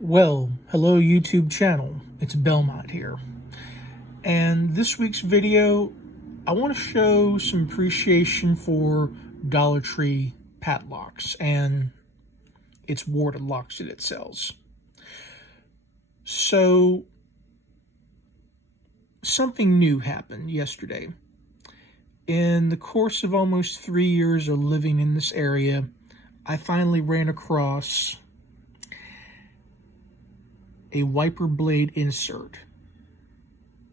Well, hello YouTube channel, it's Belmont here. And this week's video, I want to show some appreciation for Dollar Tree padlocks and its warded locks that it sells. So, something new happened yesterday. In the course of almost 3 years of living in this area, I finally ran across a wiper blade insert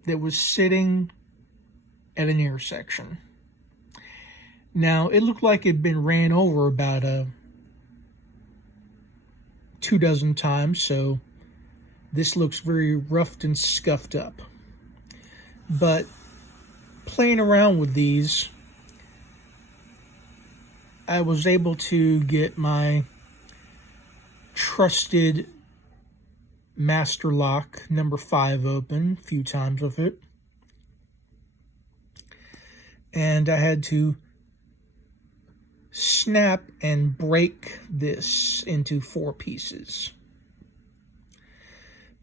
that was sitting at an intersection. Now, it looked like it had been ran over about 24 times, so this looks very roughed and scuffed up. But playing around with these, I was able to get my trusted master lock number 5 open a few times with it, and I had to snap and break this into 4 pieces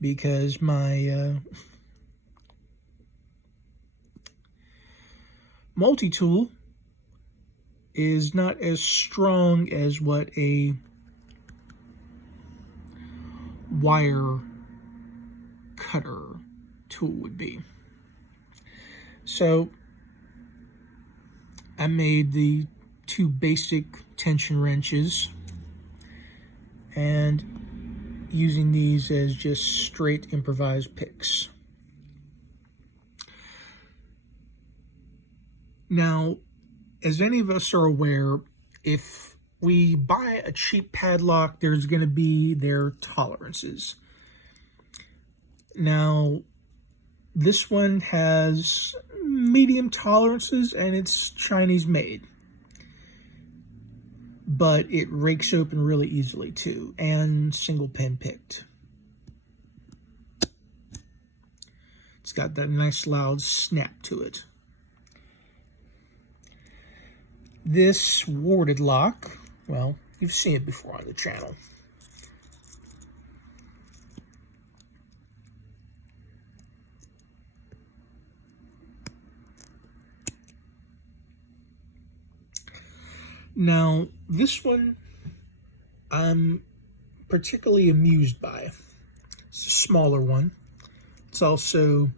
because my multi-tool is not as strong as what a wire cutter tool would be. So I made the 2 basic tension wrenches and using these as just straight improvised picks. Now, as any of us are aware, if we buy a cheap padlock, there's going to be their tolerances. Now, this one has medium tolerances and it's Chinese made. But it rakes open really easily too, and single pin picked. It's got that nice loud snap to it. This warded lock, well, you've seen it before on the channel. Now, this one I'm particularly amused by. It's a smaller one. It's also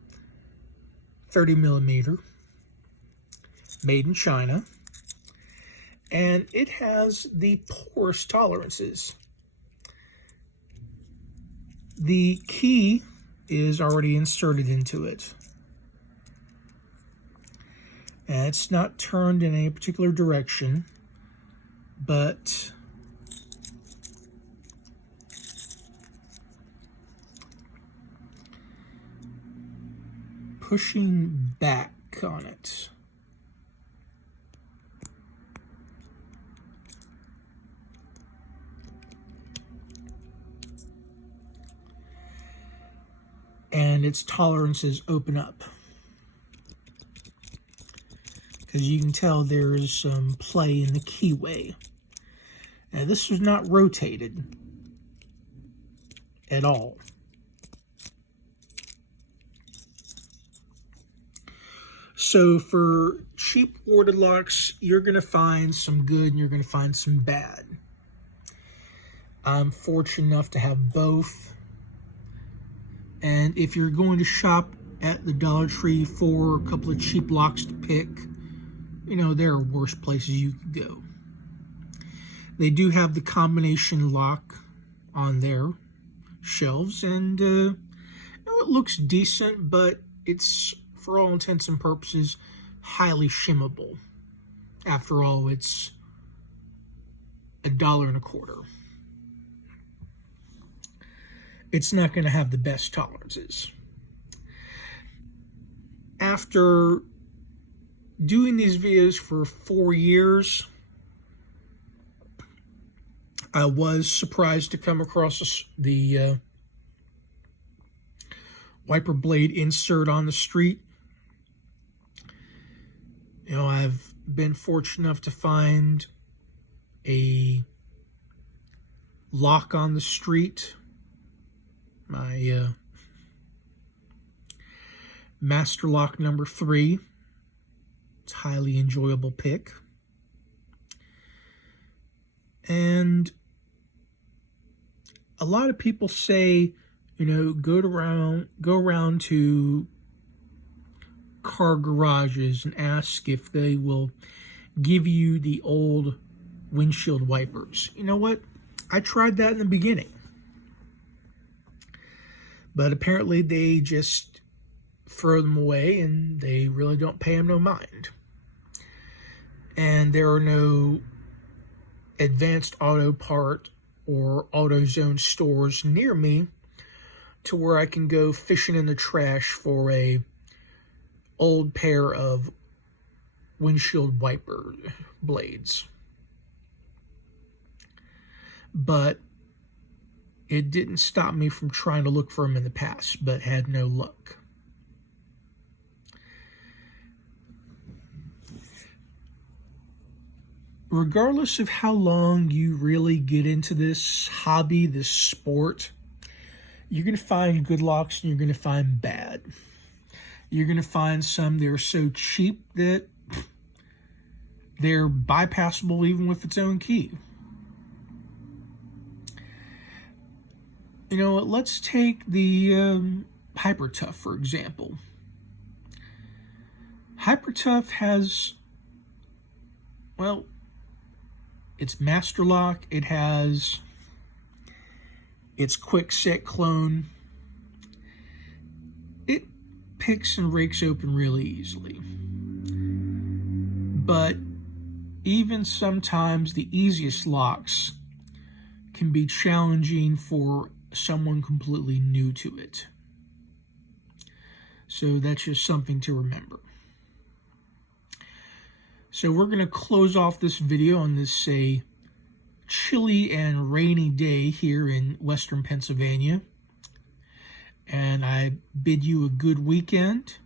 30 millimeter, made in China. And it has the poorest tolerances. The key is already inserted into it. And it's not turned in any particular direction, but pushing back on it. And its tolerances open up. Because you can tell there is some play in the keyway. Now, this was not rotated at all. So for cheap warded locks, you're going to find some good and you're going to find some bad. I'm fortunate enough to have both. And if you're going to shop at the Dollar Tree for a couple of cheap locks to pick, you know, there are worse places you can go. They do have the combination lock on their shelves, and you know, it looks decent, but it's, for all intents and purposes, highly shimmable. After all, it's $1.25. It's not going to have the best tolerances. After doing these videos for 4 years, I was surprised to come across the wiper blade insert on the street. You know, I've been fortunate enough to find a lock on the street my Master Lock number 3. It's a highly enjoyable pick. And a lot of people say, you know, go around to car garages and ask if they will give you the old windshield wipers. You know what? I tried that in the beginning. But apparently they just throw them away and they really don't pay them no mind. And there are no advanced auto part or AutoZone stores near me to where I can go fishing in the trash for a old pair of windshield wiper blades. But it didn't stop me from trying to look for them in the past, but had no luck. Regardless of how long you really get into this hobby, this sport, you're going to find good locks and you're going to find bad. You're going to find some that are so cheap that they're bypassable even with its own key. You know, let's take the Hyper Tough, for example. Hyper Tough has, well, it's Master Lock. It has its quick set clone. It picks and rakes open really easily. But even sometimes the easiest locks can be challenging for someone completely new to it. So that's just something to remember. So we're going to close off this video on this, say, chilly and rainy day here in Western Pennsylvania. And I bid you a good weekend.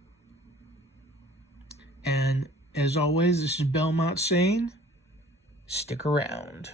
And as always, this is Belmont saying, stick around.